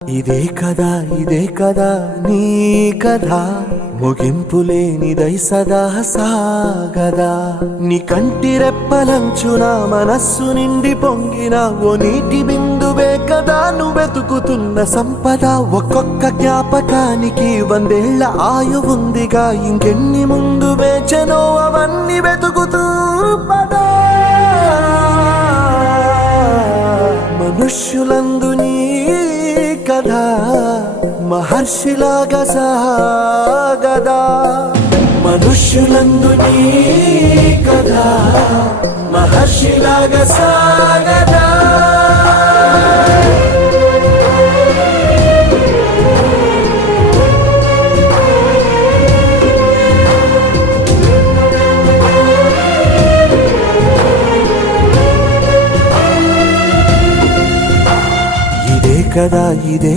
ఇదే కదా నీ కథ ముగింపులేనిదై సదా సాగదా నీ కంటి రెప్పలంచున మనస్సు నిండి పొంగిన ఓ నీటి బిందువే కదా నువ్వెతుకుతున్న సంపద ఒక్కొక్క జ్ఞాపకానికి 100 ఏళ్ల ఆయువుందిగా ఇంకెన్ని ముందు వేచనో అవన్నీ వెతుకుతూ పదా మనుష్యులందు నీ కథ మహర్షిలాగా సాగదా మనుష్యులందు నీ కథ మహర్షిలాగా సాగదా ఇదే